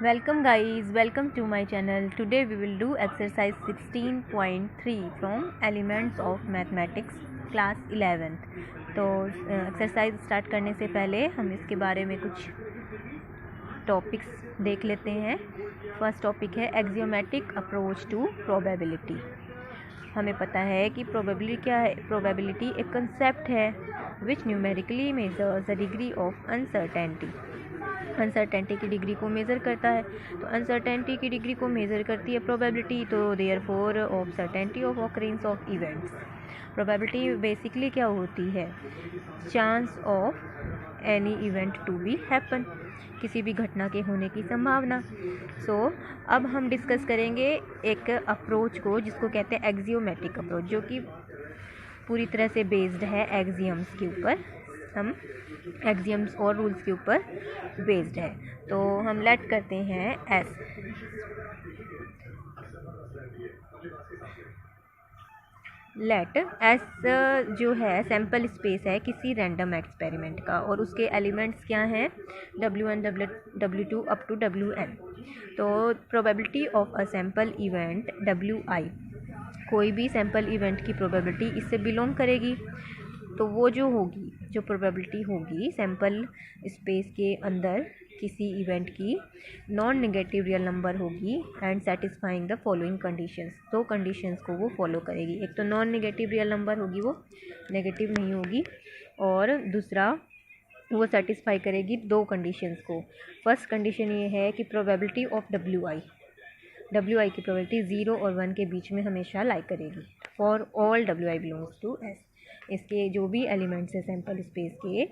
Welcome guys, welcome to my channel. Today we will do exercise 16.3 from Elements of Mathematics class 11th. तो exercise start करने से पहले हम इसके बारे में कुछ टॉपिक्स देख लेते हैं। फर्स्ट टॉपिक है एक्सियोमेटिक अप्रोच टू प्रोबेबिलिटी। हमें पता है कि प्रोबेबिलिटी क्या है। प्रोबेबिलिटी एक कंसेप्ट है which numerically measures the degree of uncertainty. Uncertainty की डिग्री को मेज़र करता है। तो अनसर्टेनिटी की डिग्री को मेज़र करती है प्रोबेबिलिटी। तो therefore of certainty of occurrence of events. Probability basically क्या होती है? Chance of any event to be happen, किसी भी घटना के होने की संभावना। अब हम डिस्कस करेंगे एक अप्रोच को जिसको कहते हैं एक्सियोमेटिक अप्रोच, जो कि पूरी तरह से बेस्ड है एक्सियम्स के ऊपर। हम एक्सियम्स और रूल्स के ऊपर बेस्ड है। तो हम लेट करते हैं एस। लेट एस जो है सैम्पल स्पेस है किसी रैंडम एक्सपेरिमेंट का, और उसके एलिमेंट्स क्या हैं? W1 W2 up to Wn। तो probability of a sample event Wi, कोई भी सैम्पल इवेंट की प्रोबेबिलिटी इससे बिलोंग करेगी। तो वो जो प्रोबेबिलिटी होगी सैम्पल स्पेस के अंदर किसी इवेंट की, नॉन नेगेटिव रियल नंबर होगी and satisfying the following conditions. दो कंडीशंस को वो फॉलो करेगी। एक तो नॉन नेगेटिव रियल नंबर होगी, वो नेगेटिव नहीं होगी, और दूसरा वो सेटिस्फाई करेगी दो कंडीशंस को। फर्स्ट कंडीशन ये है कि प्रोबेबिलिटी ऑफ WI की प्रोबेबिलिटी 0 और 1 के बीच में हमेशा लाई करेगी for all WI belongs to S। इसके जो भी एलिमेंट्स है सैम्पल स्पेस के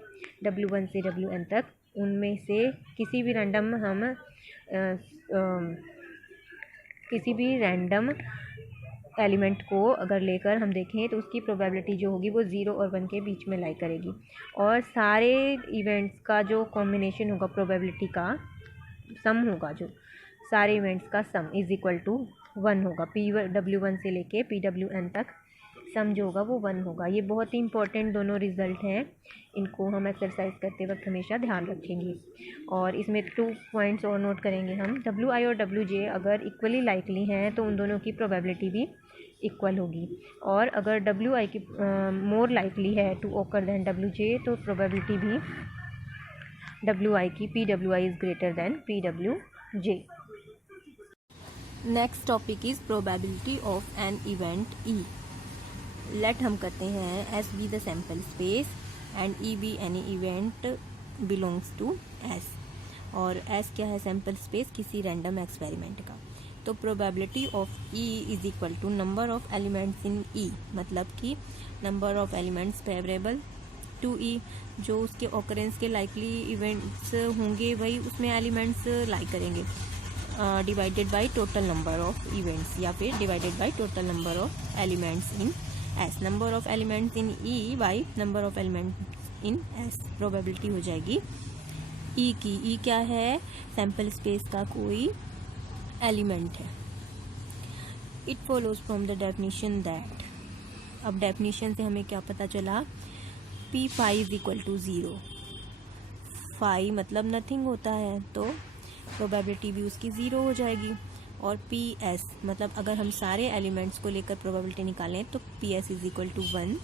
W1 से Wn तक, उनमें से किसी भी रैंडम एलिमेंट को अगर लेकर हम देखें तो उसकी प्रोबेबिलिटी जो होगी वो 0 और 1 के बीच में लाई करेगी। और सारे इवेंट्स का जो कॉम्बिनेशन होगा, प्रोबेबिलिटी का सम होगा, जो सारे इवेंट्स का सम इज़ इक्वल टू 1 होगा। PW1 से लेके PWN तक सम जो होगा वो 1 होगा। ये बहुत ही इंपॉर्टेंट दोनों रिजल्ट हैं, इनको हम एक्सरसाइज करते वक्त हमेशा ध्यान रखेंगे। और इसमें 2 पॉइंट्स और नोट करेंगे हम। WI और WJ अगर इक्वली लाइकली हैं तो उन दोनों की प्रोबेबिलिटी भी इक्वल होगी, और अगर WI की मोर लाइकली है टू ओकर दैन WJ तो प्रोबेबिलिटी भी WI की PWI is greater than PWJ। Next topic is probability of an event E। Let हम करते हैं S be the sample space and E be any event belongs to S। और S क्या है? Sample space किसी random experiment का। तो probability of E is equal to number of elements in E, मतलब कि number of elements favourable to E, जो उसके ऑकरेंस के लाइकली इवेंट्स होंगे वही उसमें एलिमेंट्स लाई करेंगे, divided by total number of events, या फिर divided by total number of elements in S। Number of elements in E by number of elements in S। Probability हो जाएगी E की। E क्या है? सैम्पल स्पेस का कोई एलिमेंट है। It follows from the definition that. अब definition से हमें क्या पता चला? P phi is equal to 0। Phi मतलब नथिंग होता है, तो प्रोबेबिलिटी भी उसकी 0 हो जाएगी। और PS मतलब अगर हम सारे एलिमेंट्स को लेकर प्रोबेबिलिटी निकालें तो PS इज इक्वल टू 1।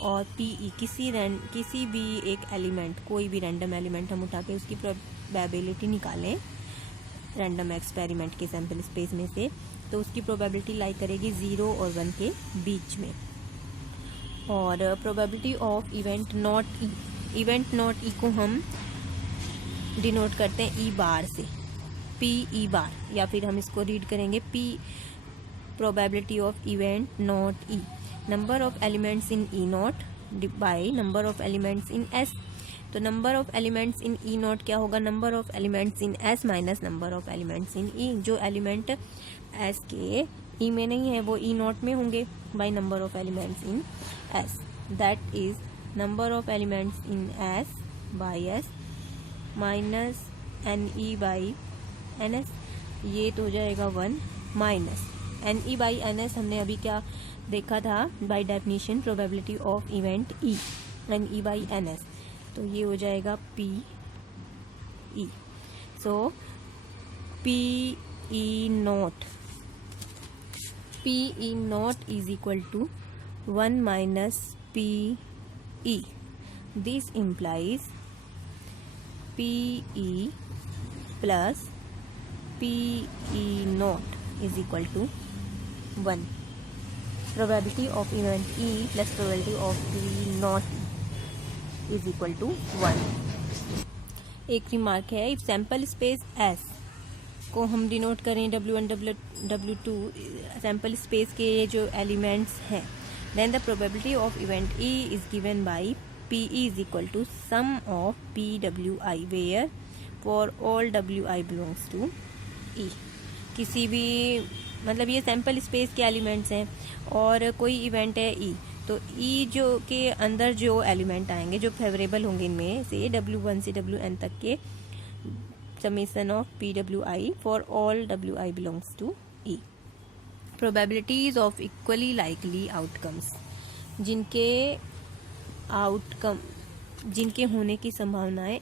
और PE किसी भी एक एलिमेंट, कोई भी रैंडम एलिमेंट हम उठा के उसकी प्रोबेबिलिटी निकालें रैंडम एक्सपेरिमेंट के सैम्पल स्पेस में से, तो उसकी प्रोबेबिलिटी लाई करेगी 0 और 1 के बीच में। और probability of event not E को हम डिनोट करते हैं E बार से, PE बार, या फिर हम इसको रीड करेंगे P probability of event not E, number of elements in E not by number of elements in S। तो number of elements in E not क्या होगा? Number of elements in S minus number of elements in E। जो element S के E में नहीं है वो E not में होंगे by number of elements in S। That is number of elements in S by S minus NE by NS। ये तो हो जाएगा 1 माइनस NE बाई NS। हमने अभी क्या देखा था? By definition probability of event E, NE by NS। तो ये हो जाएगा PE। So PE naught is equal to 1 minus PE. This implies PE plus PE naught is equal to 1. Probability of event E plus probability of PE naught is equal to 1. एक remark है, if sample space S को हम denote करें W1 W2 sample space के जो elements हैं, then the probability of event E is given by PE is equal to sum of PWI where for all WI belongs to E. किसी भी मतलब ये सैम्पल स्पेस के elements हैं और कोई इवेंट है E, तो E जो के अंदर जो एलिमेंट आएंगे जो फेवरेबल होंगे इनमें से W1 से WN तक के summation of PWI for all WI belongs to E. Probabilities of equally likely outcomes, जिनके होने की संभावनाएं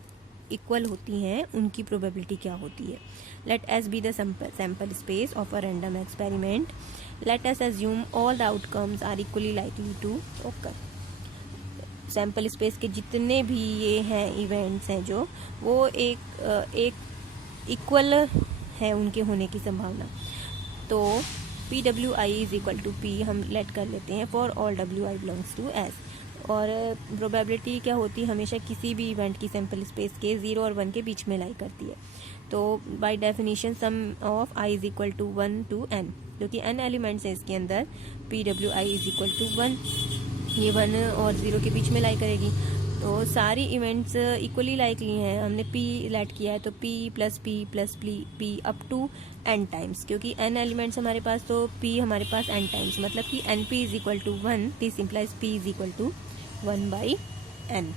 इक्वल होती हैं, उनकी प्रोबेबिलिटी क्या होती है. Let S be the sample space of a random experiment. Let us assume all the outcomes are equally likely to occur. Sample space के जितने भी ये हैं इवेंट्स हैं जो वो एक इक्वल है उनके होने की संभावना. तो PWI is equal to P हम लेट कर लेते हैं for all WI belongs to S. और प्रोबेबिलिटी क्या होती है, हमेशा किसी भी इवेंट की सैम्पल स्पेस के 0 और 1 के बीच में लाई करती है. तो by definition sum of I is equal to 1 to N, क्योंकि N एलिमेंट्स है इसके अंदर. PWI इज इक्वल टू 1, ये 1 और 0 के बीच में लाई करेगी. तो सारी इवेंट्स इक्वली लाइकली हैं. हमने P लेट किया है तो P plus P plus P up to N times, क्योंकि N एलिमेंट्स हमारे पास तो P हमारे पास N टाइम्स, मतलब कि NP is equal to 1. This implies P is equal to 1 by N.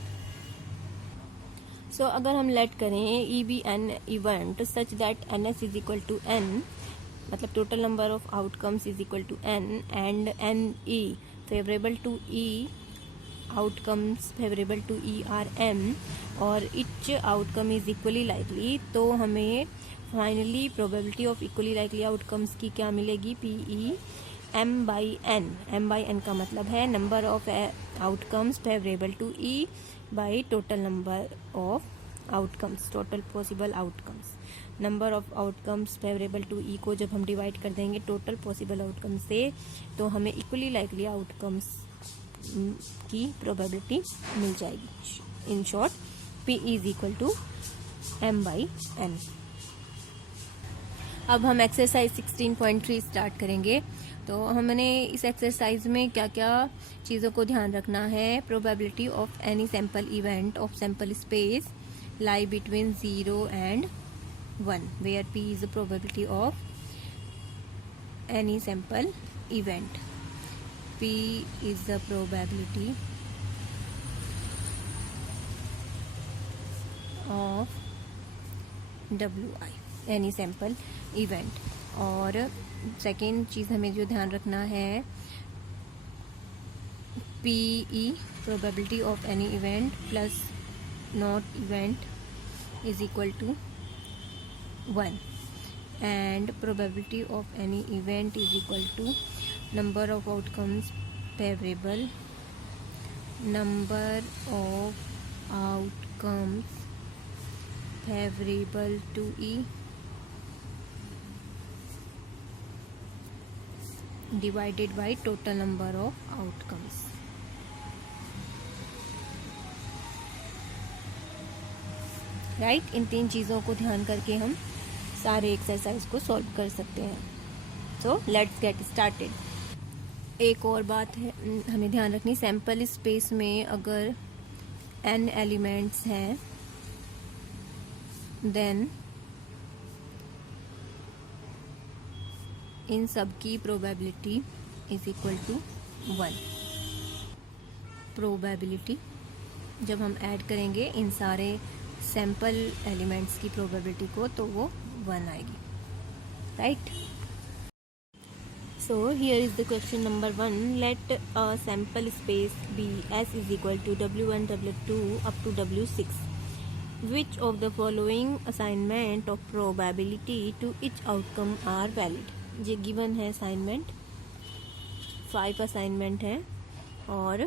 So अगर हम लेट करें EBN event such that NS is equal to N, मतलब total number of outcomes is equal to N and NE favourable to E, outcomes favourable to E are M और each outcome is equally likely, तो हमें finally probability of equally likely outcomes की क्या मिलेगी, PE M by N. M by N का मतलब है number of outcomes favourable to E by total number of outcomes, total possible outcomes. Number of outcomes favourable to E को जब हम divide कर देंगे टोटल पॉसिबल आउटकम्स से, तो हमें इक्वली लाइकली आउटकम्स की प्रोबेबिलिटी मिल जाएगी. In short P is equal to M by N. अब हम एक्सरसाइज 16.3 स्टार्ट करेंगे. तो हमने इस एक्सरसाइज में क्या क्या चीज़ों को ध्यान रखना है. Probability of any sample event of sample space lie between 0 and 1 where P is the probability of any sample event. P is the probability of WI any sample event. और सेकेंड चीज़ हमें जो ध्यान रखना है, PE probability of any event plus not event is equal to 1 and probability of any event is equal to number of outcomes favorable, number of outcomes favorable to E divided by total number of outcomes. Right, इन 3 चीज़ों को ध्यान करके हम सारे exercise को solve कर सकते हैं. So let's get started. एक और बात है हमें ध्यान रखनी, सैम्पल स्पेस में अगर n एलिमेंट्स हैं देन इन सब की probability is equal to 1. Probability जब हम ऐड करेंगे इन सारे सैम्पल एलिमेंट्स की प्रोबेबिलिटी को तो वो 1 आएगी. Right. So here is the question number 1. Let a sample space be S is equal to W1 W2 up to W6. Which of the following assignment of probability to each outcome are valid? ये given है assignment, 5 assignment है और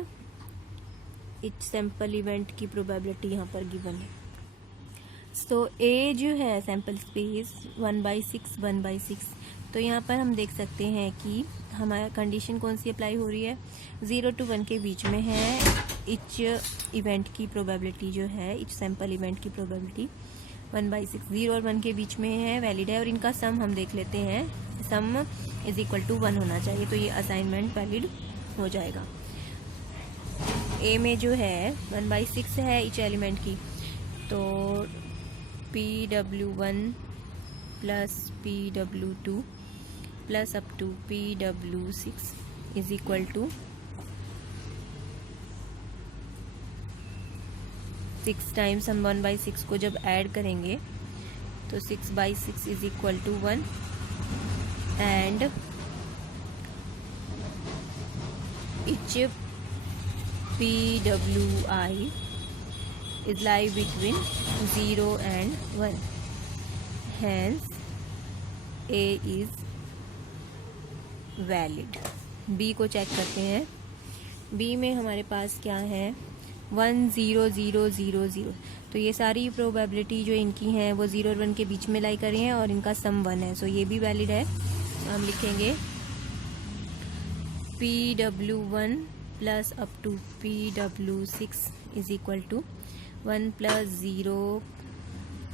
etch sample event की probability यहाँ पर given है. सो ए जो है सैम्पल स्पेस 1/6 1/6. तो यहाँ पर हम देख सकते हैं कि हमारा कंडीशन कौन सी अप्लाई हो रही है, 0 to 1 के बीच में है. इच इवेंट की प्रोबेबिलिटी जो है, इच सैम्पल इवेंट की प्रोबेबिलिटी 1/6, 0 और 1 के बीच में है, वैलिड है. और इनका सम हम देख लेते हैं, सम इज इक्वल टू 1 होना चाहिए. तो ये असाइनमेंट वैलिड हो जाएगा. ए में जो है 1/6 है इच एलिमेंट की, तो PW1 plus PW2 plus up to PW6 is equal to 6 times. हम 1/6 को जब ऐड करेंगे तो 6/6 is equal to 1 and each PWI is lie between 0 and 1. Hence, A is valid. B को चेक करते हैं. B में हमारे पास क्या है, 1 0 0 0 0. तो ये सारी प्रोबेबिलिटी जो इनकी हैं वो 0 और 1 के बीच में लाई कर रही हैं और इनका सम 1 है. सो ये भी वैलिड है. तो हम लिखेंगे PW1 plus up to PW6 is equal to 1 plus 0,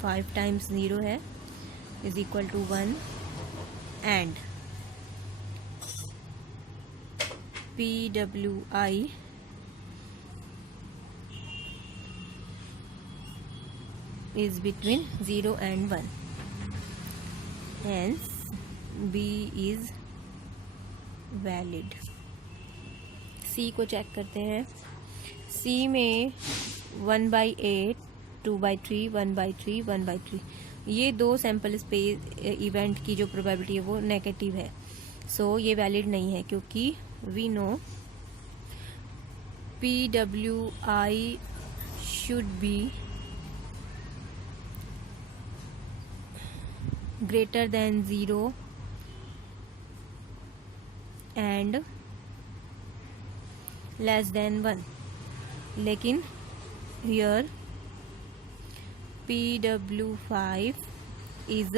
5 times 0 है, is equal to 1 and PWI is between 0 and 1. Hence, B is valid. C को चेक करते हैं. C में 1/8, 2/3, 1/3, 1/3. ये दो सैम्पल स्पेस इवेंट की जो प्रोबेबिलिटी है वो नेगेटिव है. सो ये वैलिड नहीं है क्योंकि we know PWI should be greater than 0 and less than 1. लेकिन here PW5 is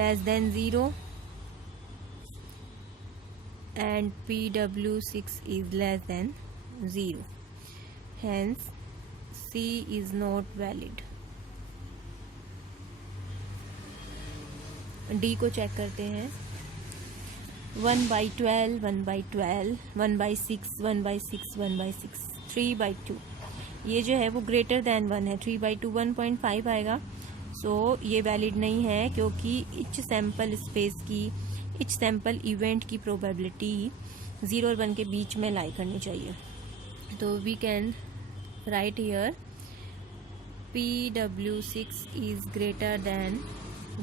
less than 0 and PW6 is less than 0. Hence, C is not valid. D को चेक करते हैं. 1/12, 1/12, 1/6, 1/6, 1/6, 3/2. ये जो है वो ग्रेटर देन 1 है. 3/2 1.5 आएगा. सो ये वैलिड नहीं है क्योंकि इच सैम्पल स्पेस की, इच सैम्पल इवेंट की प्रोबेबिलिटी 0 और 1 के बीच में लाई करनी चाहिए. तो we can write here PW6 is greater than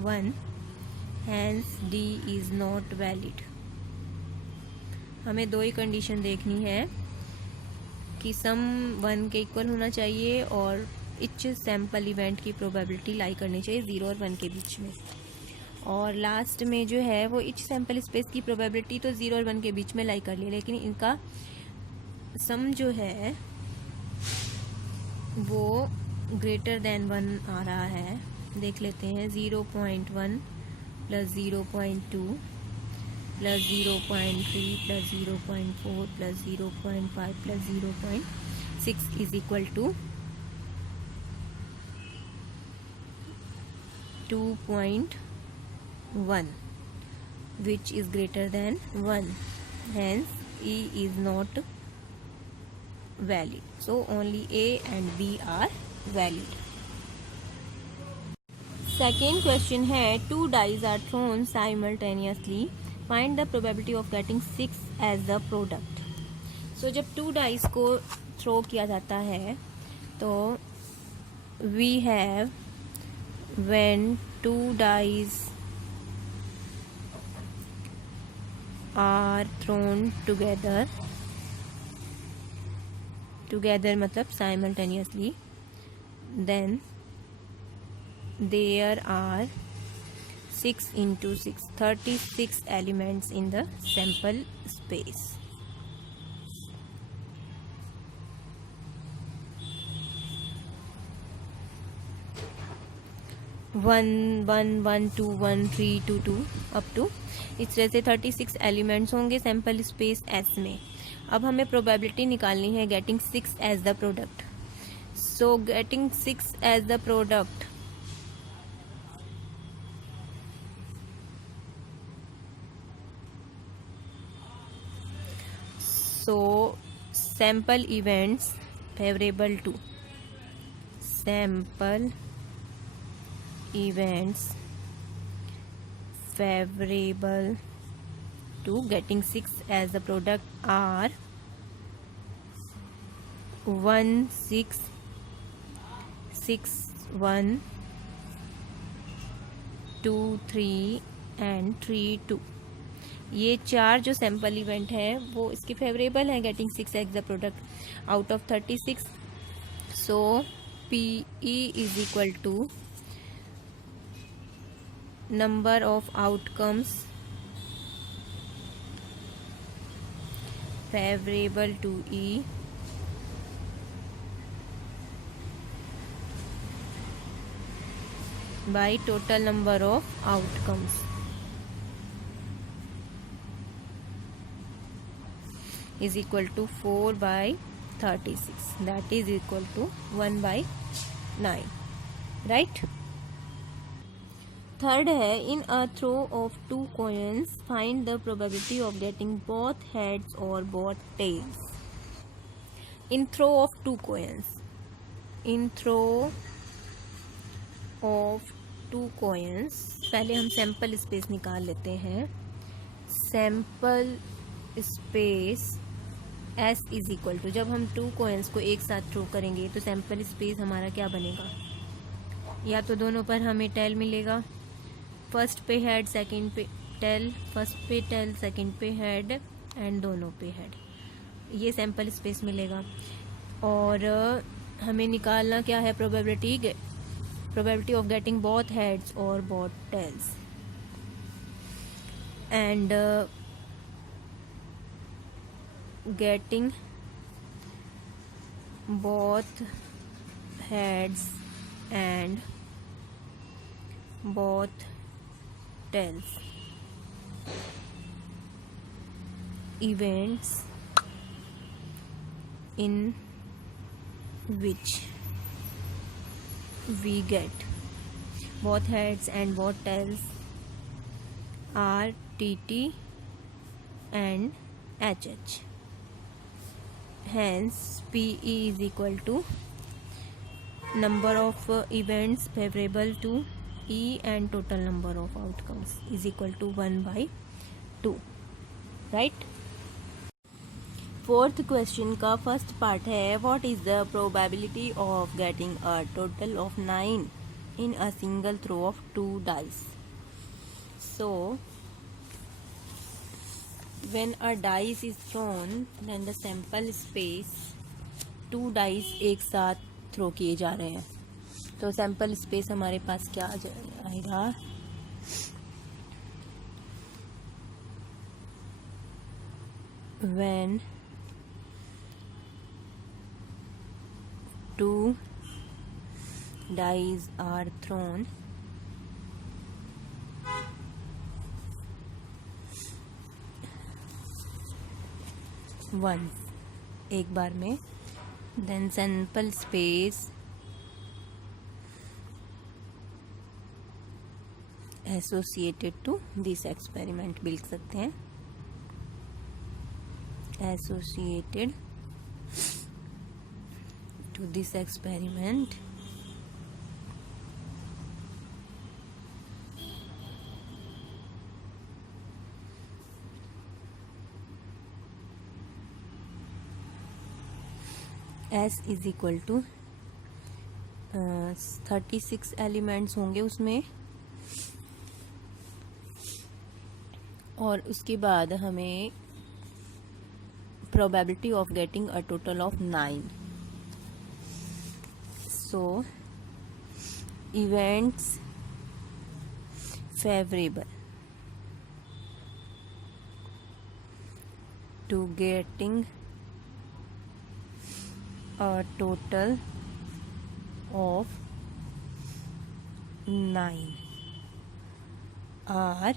1. Hence, D is not valid. हमें दो ही कंडीशन देखनी है कि सम 1 के इक्वल होना चाहिए और इच सैम्पल इवेंट की प्रोबेबिलिटी लाई करनी चाहिए 0 और 1 के बीच में. और लास्ट में जो है वो इच सैम्पल स्पेस की प्रोबेबिलिटी तो 0 और 1 के बीच में लाई कर ली, लेकिन इनका सम जो है वो ग्रेटर देन 1 आ रहा है. देख लेते हैं. 0.1 plus 0.2 plus 0.3 plus 0.4 plus 0.5 plus 0.6 is equal to 2.1 which is greater than 1. Hence, E is not valid. So, only A and B are valid. Second question है, 2 dice are thrown simultaneously. Find the probability of getting 6 as the product. So जब 2 dice को throw किया जाता है तो we have when 2 dice are thrown together, together मतलब simultaneously, then there are 6 into 6 36 elements in the sample space. One one one two one three two two up to इस तरह से 36 एलिमेंट्स होंगे सैम्पल स्पेस एस में. अब हमें probability निकालनी है getting 6 as the product. So getting 6 as the product, so sample events favorable to sample events favorable to getting 6 as the product are 1 6 6 1 2 3 and 3 2. ये 4 जो सैम्पल इवेंट है वो इसके फेवरेबल है getting 6 as the product out of 36. So P E is equal to number of outcomes favourable to E by total number of outcomes is equal to 4 by 36, that is equal to 1 by 9, right? Third है in a throw of 2 coins find the probability of getting both heads or both tails. In throw of 2 coins, in throw of 2 coins पहले हम sample space निकाल लेते हैं. Sample space S is equal to, जब हम 2 coins को एक साथ थ्रो करेंगे तो सैम्पल स्पेस हमारा क्या बनेगा, या तो दोनों पर हमें टेल मिलेगा, फर्स्ट पे हेड सेकंड पे टेल, फर्स्ट पे टेल सेकंड पे हेड एंड दोनों पे हेड, ये सैम्पल स्पेस मिलेगा. और हमें निकालना क्या है, probability of getting both heads और both tails. And getting both heads and both tails events in which we get both heads and both tails are TT and HH. Hence PE is equal to number of events favorable to E and total number of outcomes is equal to 1 by 2, right? Fourth question का first part है what is the probability of getting a total of 9 in a single throw of 2 dice. So when a dice is thrown then the sample space 2 dice एक साथ throw किए जा रहे हैं, तो sample space हमारे पास क्या आएगा, when 2 dice are thrown once, एक बार में, then sample space associated to this experiment भी लिख सकते हैं, associated to this experiment S is equal to 36 elements होंगे उसमें, और उसके बाद हमें probability of getting a total of 9 so events favorable to getting a total of 9 are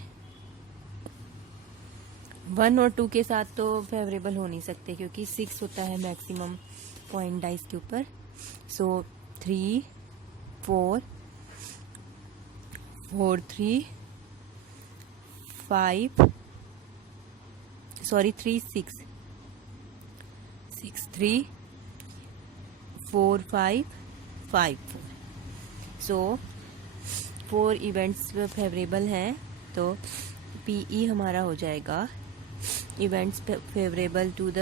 1 और 2 के साथ तो फेवरेबल हो नहीं सकते क्योंकि 6 होता है मैक्सिमम पॉइंट डाइस के ऊपर. सो 3 4 4 3 5 3 6 6 3 4 5 5 4. सो 4 इवेंट्स फेवरेबल हैं तो PE हमारा हो जाएगा events favourable to the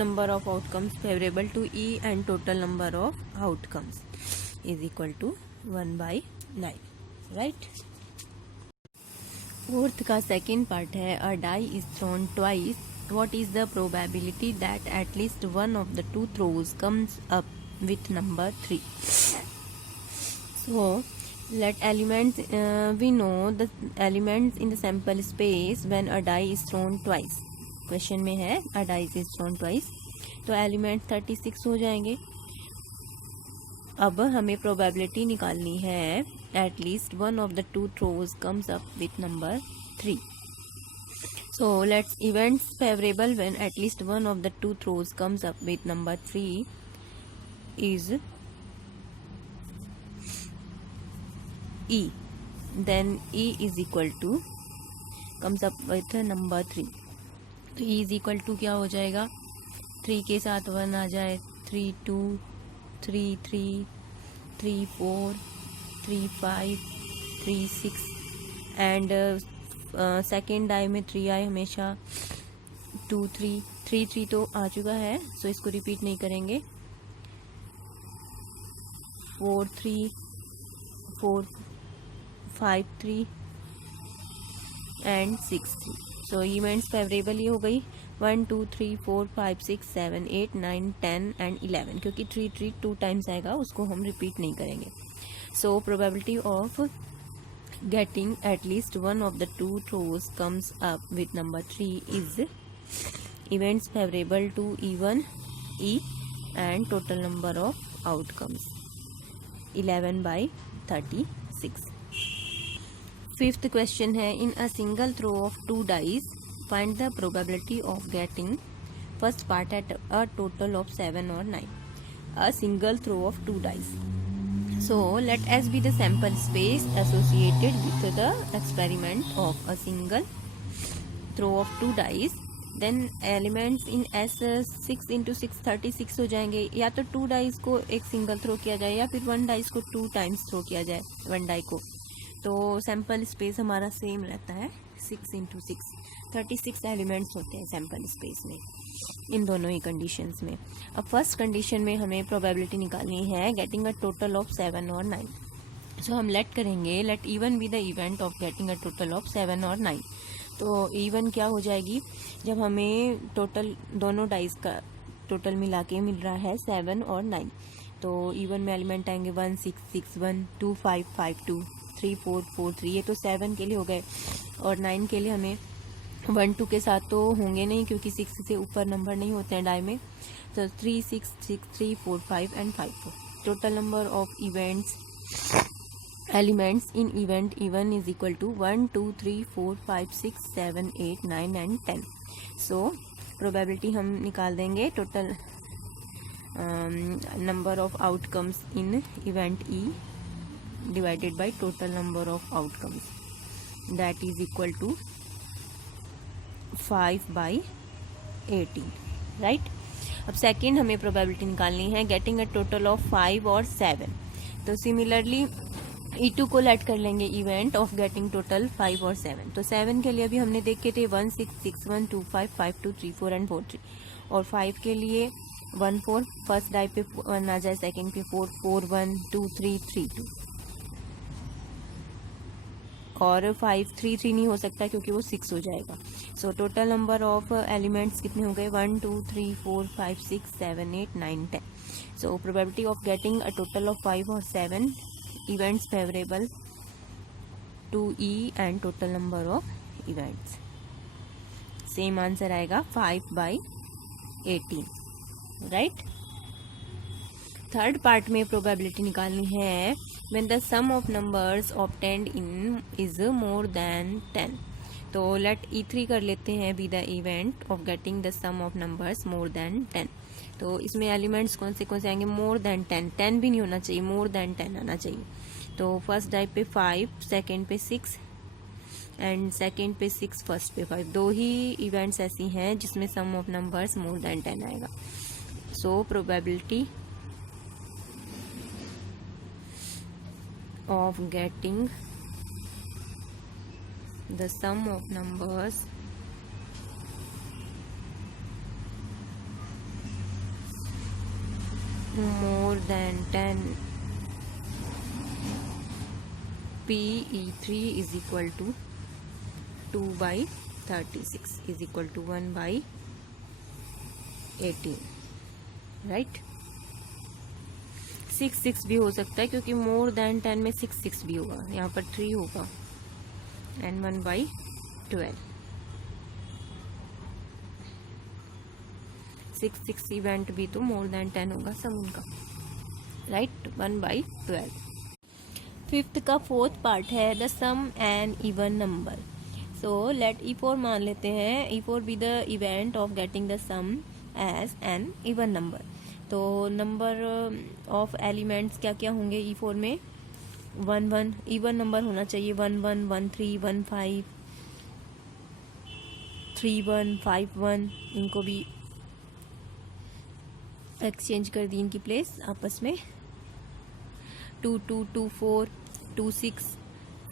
number of outcomes favorable to E and total number of outcomes is equal to 1/9, right? Fourth का second part है a die is thrown twice. What is the probability that at least one of the two throws comes up with number 3? So let elements we know the elements in the sample space when a die is thrown twice. Question में है a die is thrown twice, तो element 36 हो जाएंगे. अब हमें probability निकालनी है at least one of the two throws comes up with number 3. So let's events favourable when at least one of the two throws comes up with number 3 is E. Then E is equal to comes up with number 3. तो E is equal to क्या हो जाएगा, 3 के साथ 1 आ जाए, 3 2 3 3 3 4 3 5 3 6 and second die में 3 आए हमेशा, 2 3 3 3 तो आ चुका है, सो इसको रिपीट नहीं करेंगे. 4 3 4 5 3 एंड 6 3. सो इवेंट्स फेवरेबल ही हो गई 1 2 3 4 5 6 7 8 9 10 एंड 11, क्योंकि 3 3 2 टाइम्स आएगा, उसको हम रिपीट नहीं करेंगे. सो probability of getting at least one of the two throws comes up with number 3 is events favorable to E1 E and total number of outcomes 11/36. Fifth question है, in a single throw of 2 dice find the probability of getting first part at a total of 7 or 9. A single throw of 2 dice. So let S be the sample space associated with the experiment of a single throw of 2 dice. Then elements in S 6 into 6 36 हो जाएंगे. या तो 2 dice को एक single throw किया जाए या फिर 1 डाइस को 2 टाइम्स थ्रो किया जाए 1 डाई को, तो सैम्पल स्पेस हमारा सेम रहता है 6 into 6. 36 एलिमेंट्स होते हैं सैम्पल स्पेस में इन दोनों ही कंडीशंस में. अब फर्स्ट कंडीशन में हमें प्रोबेबिलिटी निकालनी है गेटिंग अ टोटल ऑफ 7 और 9. सो हम लेट करेंगे let E one be the event of getting a total of 7 और 9. तो इवन क्या हो जाएगी, जब हमें टोटल दोनों डाइस का टोटल मिला के मिल रहा है 7 और 9, तो इवन में एलिमेंट आएंगे 1 6 6 1 2 5 5 2 3 4 4 3. ये तो 7 के लिए हो गए, और 9 के लिए हमें 1 2 के साथ तो होंगे नहीं क्योंकि 6 से ऊपर नंबर नहीं होते हैं डाई में. तो 3 6 6 3 4 5 and 5 4. Total number of events elements in event E1 is equal to 1 2 3 4 5 6 7 8 9 and 10. So probability हम निकाल देंगे total number of outcomes in event E divided by total number of outcomes, that is equal to 5/18, right? अब second हमें probability निकालनी है getting a total of 5 और 7. तो similarly E2 को लेट कर लेंगे इवेंट ऑफ गेटिंग टोटल 5 और 7. तो 7 के लिए भी हमने देखे थे 1 6 6 1 2 5 5 2 3 4 एंड 4 3, और 5 के लिए 1 4 फर्स्ट डाई पे 1 आ जाए, सेकेंड पे 4 4 1 2 3 3 2, और 5 3 3 नहीं हो सकता क्योंकि वो 6 हो जाएगा। So total number of elements कितने हो गए 1 2 3 4 5 6 7 8 9 10। So probability of getting a total of 5 और 7 events favourable to E and total number of events. Same answer आएगा 5/18, राइट। थर्ड पार्ट में प्रोबेबिलिटी निकालनी है when the sum of numbers obtained in is more than 10। तो let E3 कर लेते हैं be the event of getting the sum of numbers more than 10। तो इसमें एलिमेंट्स कौन से आएंगे मोर देन 10, 10 भी नहीं होना चाहिए, मोर देन 10 आना चाहिए। तो फर्स्ट टाइप पे 5, सेकेंड पे 6 एंड सेकेंड पे 6, फर्स्ट पे 5। दो ही इवेंट्स ऐसी हैं जिसमें सम ऑफ नंबर्स मोर देन 10 आएगा। So probability of getting the sum of numbers more than 10 PE3 is equal to 2/36 is equal to 1/18, right। 6 भी हो सकता है क्योंकि मोर देन 10 में 6 भी होगा, यहाँ पर 3 होगा एंड 1/12। 6 इवेंट भी तो मोर देन 10 होगा सम उनका, राइट, 1/12। फिफ्थ का फोर्थ पार्ट है the sum an even number. So let E4 मान लेते हैं, E4 be the event of getting the sum as an even number. तो नंबर ऑफ एलिमेंट्स क्या क्या होंगे E4 में 1 1, इवन नंबर होना चाहिए 1 1 1 3 1 5 3 1 5 1। इनको भी एक्सचेंज कर दी इनकी प्लेस आपस में, 2 2 2 4 2 6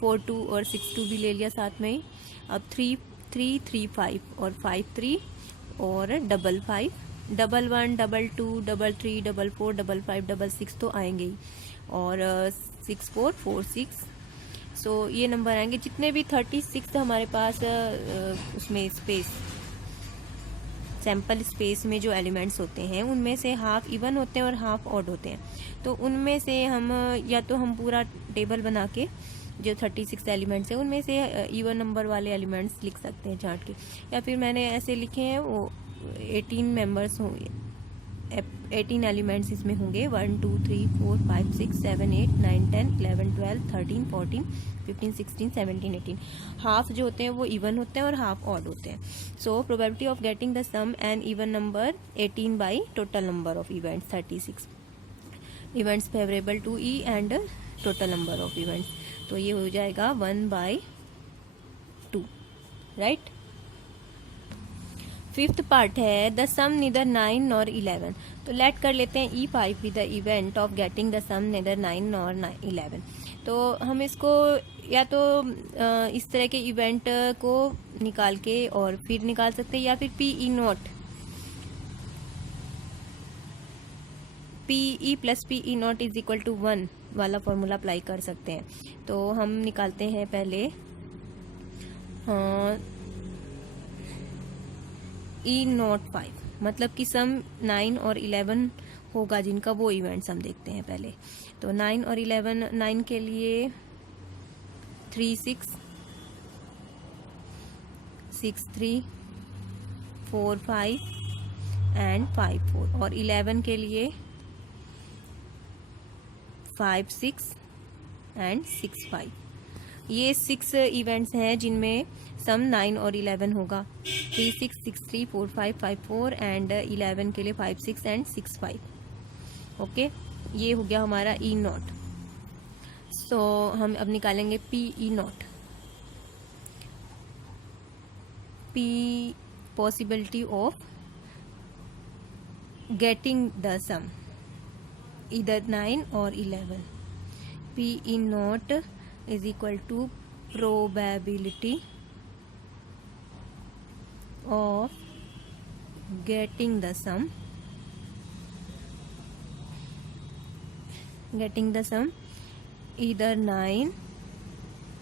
4 2 और 6 2 भी ले लिया साथ में ही। अब 3 3 3 5 और 5 3 और 5 5 1 1 2 2 3 3 4 4 5 5 6 तो आएंगे ही, और 6 4 4 6। सो ये नंबर आएंगे जितने भी 36 हमारे पास उसमें स्पेस, सैम्पल स्पेस में जो एलिमेंट्स होते हैं उनमें से हाफ इवन होते हैं और हाफ ऑड होते हैं। तो उनमें से हम या तो हम पूरा टेबल बना के जो 36 एलिमेंट्स हैं उनमें से इवन नंबर वाले एलिमेंट्स लिख सकते हैं छांट के, या फिर मैंने ऐसे लिखे हैं वो 18 मेंबर्स होंगे, 18 एलिमेंट्स इसमें होंगे 1 2 3 4 5 6 7 8 9 10 11 12 13 14 15 16 17 18। हाफ जो होते हैं वो इवन होते हैं और हाफ ऑड होते हैं। So probability of getting the sum and even number 18 by total number of events 36 events favourable to E and total number of events. तो ये हो जाएगा 1/2, राइट। फिफ्थ पार्ट है द सम नीदर 9 नॉर 11। तो let कर लेते हैं E5 with the event of getting the sum neither 9 nor 11। तो हम इसको या तो इस तरह के इवेंट को निकाल के और फिर निकाल सकते हैं, या फिर PE plus PE not is equal to 1 वाला फॉर्मूला अप्लाई कर सकते हैं। तो हम निकालते हैं पहले E05, मतलब कि सम 9 और 11 होगा जिनका, वो इवेंट्स हम देखते हैं पहले। तो 9 और 11, 9 के लिए 3 6 6 3 4 5 एंड 5 4, और 11 के लिए 5 6 एंड 6 5। ये 6 इवेंट्स हैं जिनमें सम 9 और 11 होगा। 3 6 6 3 4 5 5 4 एंड 11 के लिए 5 6 एंड 6 5। ओके, ये हो गया हमारा E0। सो हम अब निकालेंगे PE0। P possibility of getting the sum either 9 or 11. PE0 is equal to probability of getting the sum either 9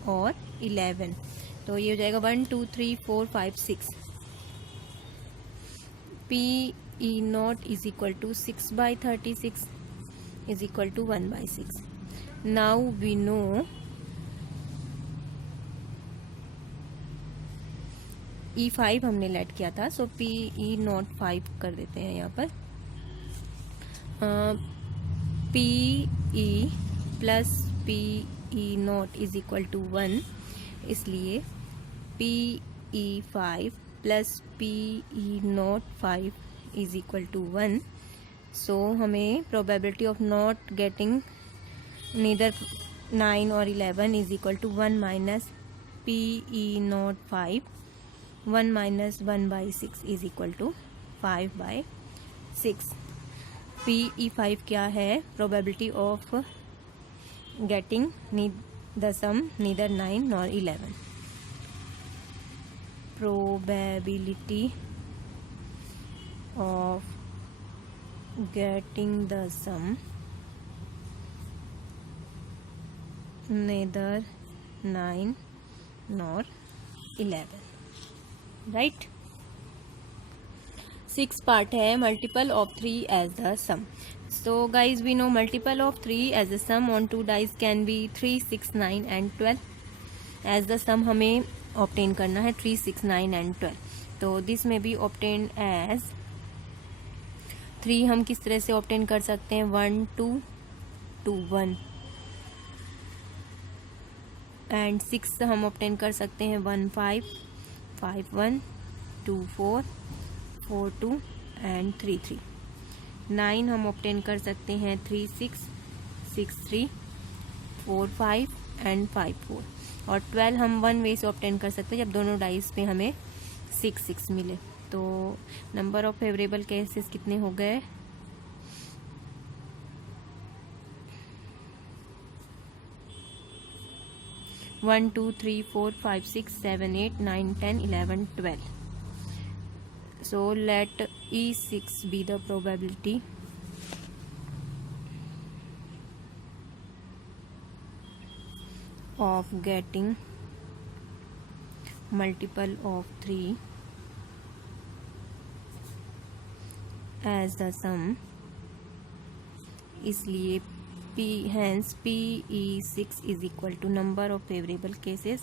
और 11। तो ये हो जाएगा 1 2 3 4 5 6। P E not is equal to 6/36 is equal to 1/6। Now we know E5 हमने late किया था, सो P E not 5 कर देते हैं यहाँ पर। P E plus P E not is equal to 1, इसलिए P E 5 plus P E not 5 is equal to 1। So हमें probability of not getting neither 9 और 11 is equal to 1 minus P E not 5, 1 minus 1/6 is equal to 5/6। P E 5 क्या है? Probability of getting the sum neither 9 nor 11। Probability of getting the sum neither 9 nor 11, right. 6 part है multiple of 3 as the sum. So guys we know multiple of 3 as the sum on 2 dice can be 3, 6, 9 and 12। As the sum हमें obtain करना है 3, 6, 9 and 12। तो this में B obtain as 3 हम किस तरह से ऑब्टेन कर सकते हैं? 1 2 2 1 एंड 6 हम ऑब्टेन कर सकते हैं 1 5 5 1 2 4 4 2 एंड 3 3। 9 हम ऑब्टेन कर सकते हैं 3 6 6 3 4 5 एंड 5 4। और 12 हम 1 वे से ऑब्टेन कर सकते हैं जब दोनों डाइस पे हमें 6 6 मिले। तो नंबर ऑफ फेवरेबल केसेस कितने हो गए? 1 2 3 4 5 6 7 8 9 10 11 12। So let E6 be the probability of getting multiple of 3 as the sum, इसलिए hence PE6 is equal to number of favorable cases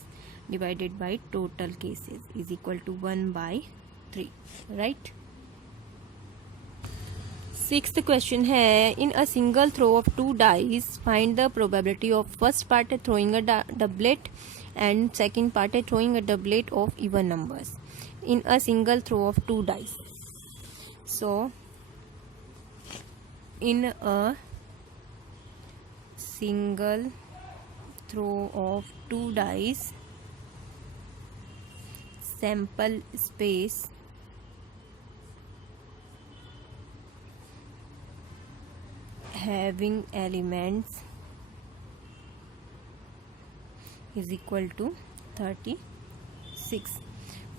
divided by total cases is equal to 1/3, right? 6th question है, in a single throw of 2 dice find the probability of first part throwing a doublet and second part throwing a doublet of even numbers in a single throw of 2 dice. So in a single throw of 2 dice, sample space having elements is equal to 36।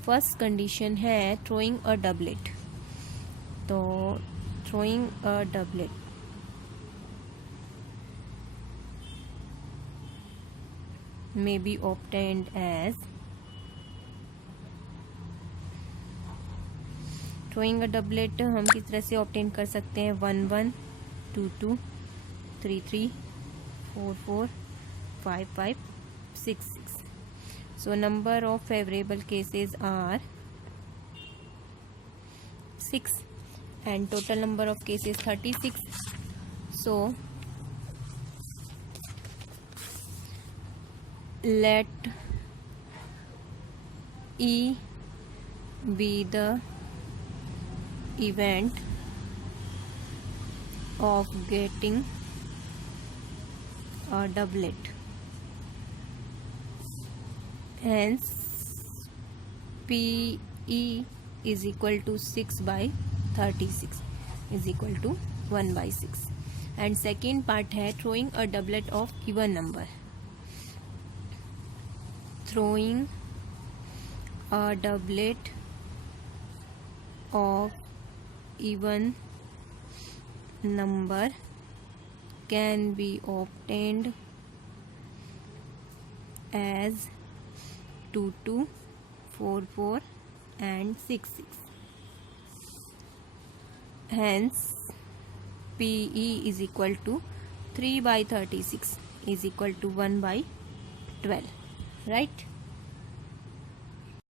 First condition है throwing a doublet, तो throwing a doublet may be obtained as throwing a doublet हम किस तरह से obtain कर सकते हैं? 1 1 2 2 3 3 4 4 5 5 6 6। So number of favorable cases are 6 and total number of cases 36. So let E be the event of getting a doublet, hence PE is equal to 6/36 is equal to 1/6। and second part है throwing a doublet of even number, throwing a doublet of even number can be obtained as 2 2, 4 4 and 6 6. Hence PE is equal to 3 by 36 is equal to 1 by 12, right?